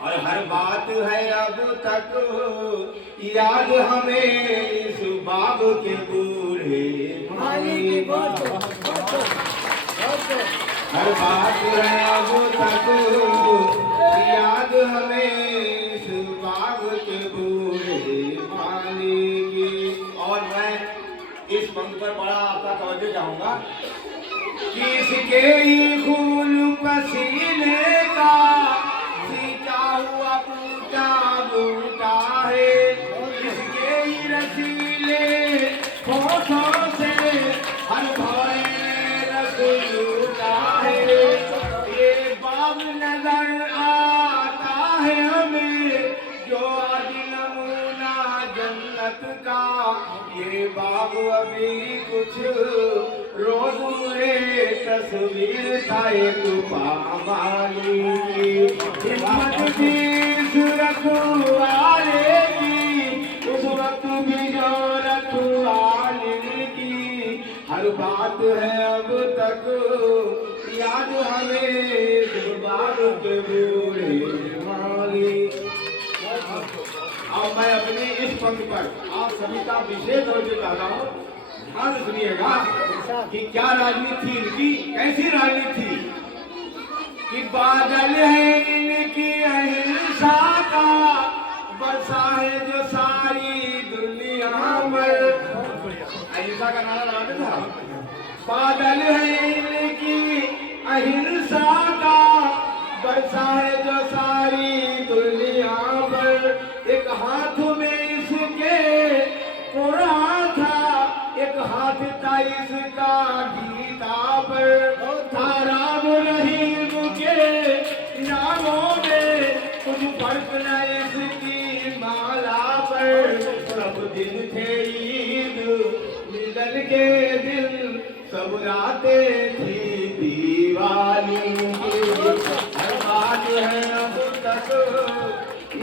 और हर बात है अब तक याद हमें इस बाब के बूढ़े माली की। हर बात है अब तक याद हमें इस बाब के बूढ़े माली की। और मैं इस पंक्ति पर बड़ा आपका तवज्जो चाहूंगा कि इसके ही खून पसीने का सींचा हुआ बूटा बूटा है, इसके ही रसीले होठों से हर भरे रस लूटा है। ये बाब नजर आता है हमें जो आज नमूना जन्नत का, ये बाब अभी कुछ रोज मुझे तस्वीर था एक पामाली की। हिम्मत भी सूरत वाले की, उस वक्त भी जोरत वाले की। हर बात है अब तक याद हमें बाब के बूढ़े माली। अब मैं अपनी इस पंक्ति पर आप सभी का विशेष तवज्जो चाहता हूँ। ध्यान से सुनिएगा कि क्या राजनीति थी इनकी, कैसी राजनीति थी कि बादल है इनकी अहिंसा का, बरसा है जो सारी दुनिया पर। अहिंसा का नारा लगाते था। बादल है इनकी अहिंसा का, बरसा है जो सारी दुनिया पर। एक हाथ में इसके कुरान था, एक हाथ था इसका गीता पर। था राम रहीम के नामों में कुछ फर्क न इसकी माला पर। सब दिन थे ईद मिलन के दिन, सब रातें थी दिवाली की। हर बात है अब तक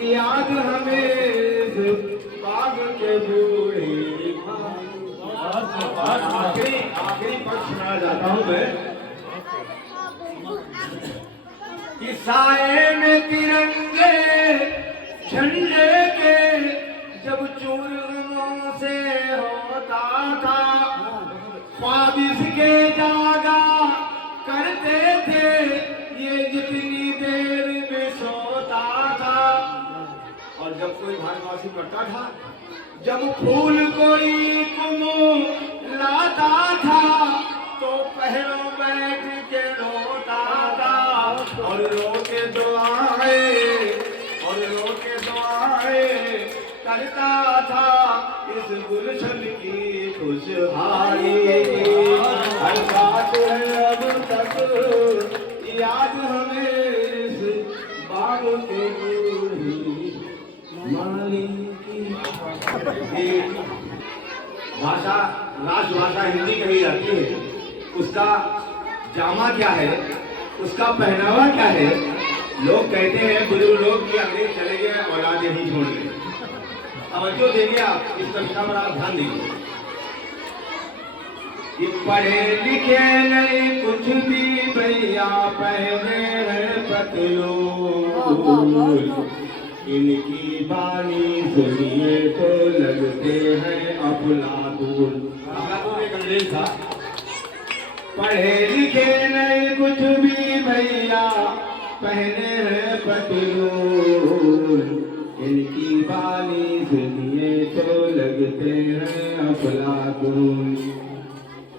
याद हमें बाग के बूढ़े। आखिरी पक्ष सुना जाता हूँ मैं कि साए में तिरंगे झंडे के जब चूरमों से होता था, ख्वाब इसके जागा करते थे ये जितनी देर में सोता था। और जब कोई भारतवासी करता था, जब फूल कोई कुमो लाता था, तो पहलों बैठ के रोता था। और रो के दुआएं करता था इस गुलशन की खुशहाली। हर बात है अब तक याद हमें इस बाग के बूढ़ी माली की। भाषा राष्ट्रभाषा हिंदी कही जाती है, उसका जामा क्या है, उसका पहनावा क्या है। लोग कहते हैं बुजुर्ग लोग कि अंग्रेज चले गए औलाद नहीं छोड़ गए। तवज्जो देंगे आप इस कविता पर, आप ध्यान दीजिए। कि पढ़े लिखे नहीं कुछ भी भैया पहने हैं पतलून, इनकी बानी सुनिए तो लगते हैं अफलातून। अफलातून एक अंग्रेज था। पढ़े लिखे नहीं कुछ भी भैया पहने हैं पतलून, इनकी बानी सुनिए तो लगते हैं अफलातून।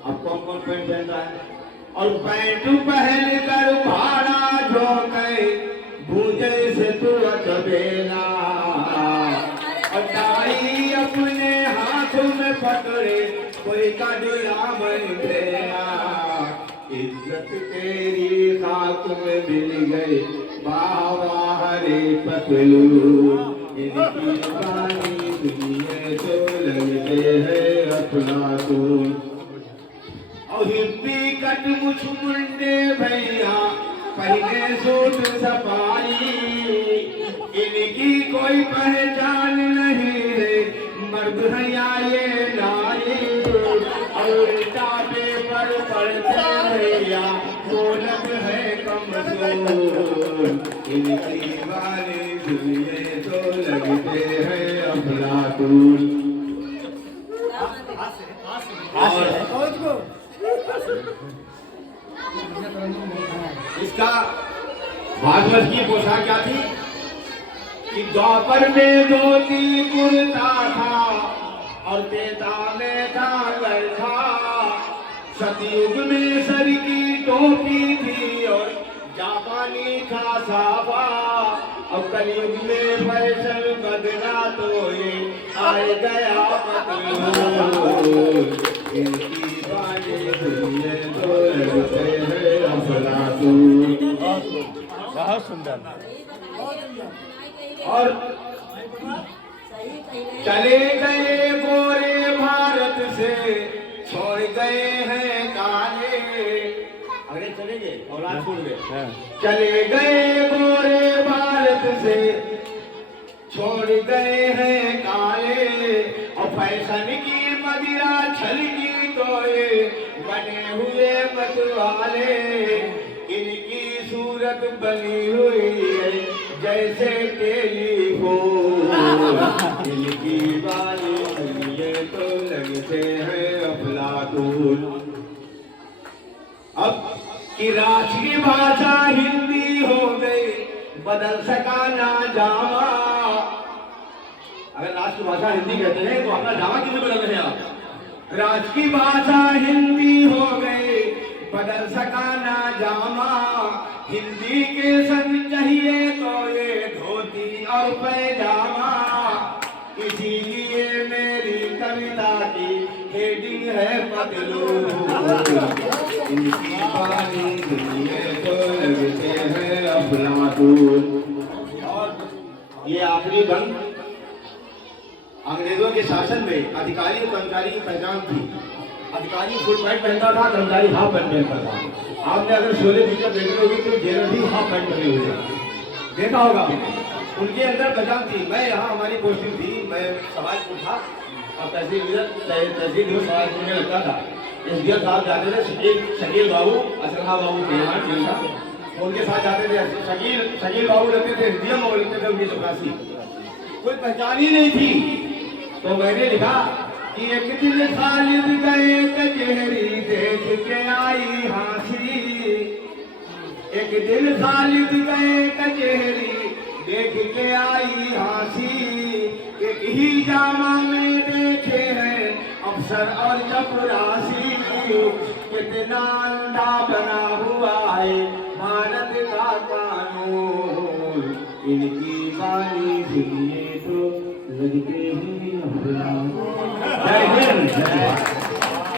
अब कौन कौन पैंट पहनता है? और पैंट पहन कर भाड़ा झोंके भूजे से तू अचबेला, और दाई अपने हाथ में पकड़े कोई का डुला मन फेरा। इज्जत तेरी खाक में मिल गई बाबा रे पतलून, इनकी बानी सुनिए तो लगते हैं अफलातून। और हिप्पी कट मुछ मुंडे भैया पहले सूट सफाई, इनकी कोई पहचान नहीं है मर्द है या ये नारी। और किताबे पर पढ़ते भैया बोलत है कमजोर, इनकी बानी सुनिए तो लगते हैं अफलातून। इसका भागवत की पोशाक क्या थी कि द्वापर में धोती कुर्ता था और तेता में था गरखा, सतयुग में सर की टोपी थी और जापानी था साफा, और कलयुग में फैशन बदला तो ये आए गया पतलून। इनकी बातें सुनिए तो लगते हैं अफलातून। बहुत सुंदर। और चले गए गोरे भारत से, छोड़ गए हैं काले। अरे चले गए औलाद छोड़ गए। चले गए गोरे भारत से, छोड़ गए हैं काले, और फैशन की मदिरा छल की तो ये बने हुए मतवाले। इनकी सूरत बनी हुई है जैसे टेलीफोन, इनकी बाली सुनिए तो लगते हैं अफलातून। अब कि राष्ट्रीय भाषा हिंदी हो गई, बदल सका ना जावा। अगर राष्ट्रीय भाषा हिंदी कहते हैं तो अपना जावा क्यों बदल रहे हैं आप? राष्ट्रीय भाषा हिंदी हो गई, बदल सका ना जामा। हिंदी के संग चाहिए तो ये धोती और पैजामा। इसीलिए मेरी कविता की हेडिंग है पतलून। इनकी बानी सुनिए तो लगते हैं अफलातून। और ये आखिरी बंद अंग्रेजों के शासन में अधिकारी और कर्मचारी की पहचान थी। अधिकारी फुल पैंट पहनता था, कर्मचारी हाफ पैंट पहनता था। आपने अगर शोले पिक्चर देखी होगी तो जेलर भी हाफ पैंट पहने हुए देखा होगा। उनके अंदर पहचान थी। मैं यहाँ हमारी पोस्टिंग थी, मैं समाजपुर था और तहसील समाजपुर में लगता था। एसडीएम साहब जाते थे, शकील बाबू असरहा बाबू थे यहाँ जेल साहब, उनके साथ जाते थे। शकील बाबू लगते थे एसडीएम और लगते थे उनकी चपरासी। कोई पहचान ही नहीं थी। तो मैंने लिखा कि एक दिन खालिद गए कचहरी, देख के आई हासी। एक दिन खालिद गए कचहरी, देख के आई हासी। एक ही जामा में देखे हैं अफसर और चपरासी। कितना अंधा बना हुआ है भारत का कानून। इनकी बानी सुनिए तो लगते हैं अफलातून। जय हिंद।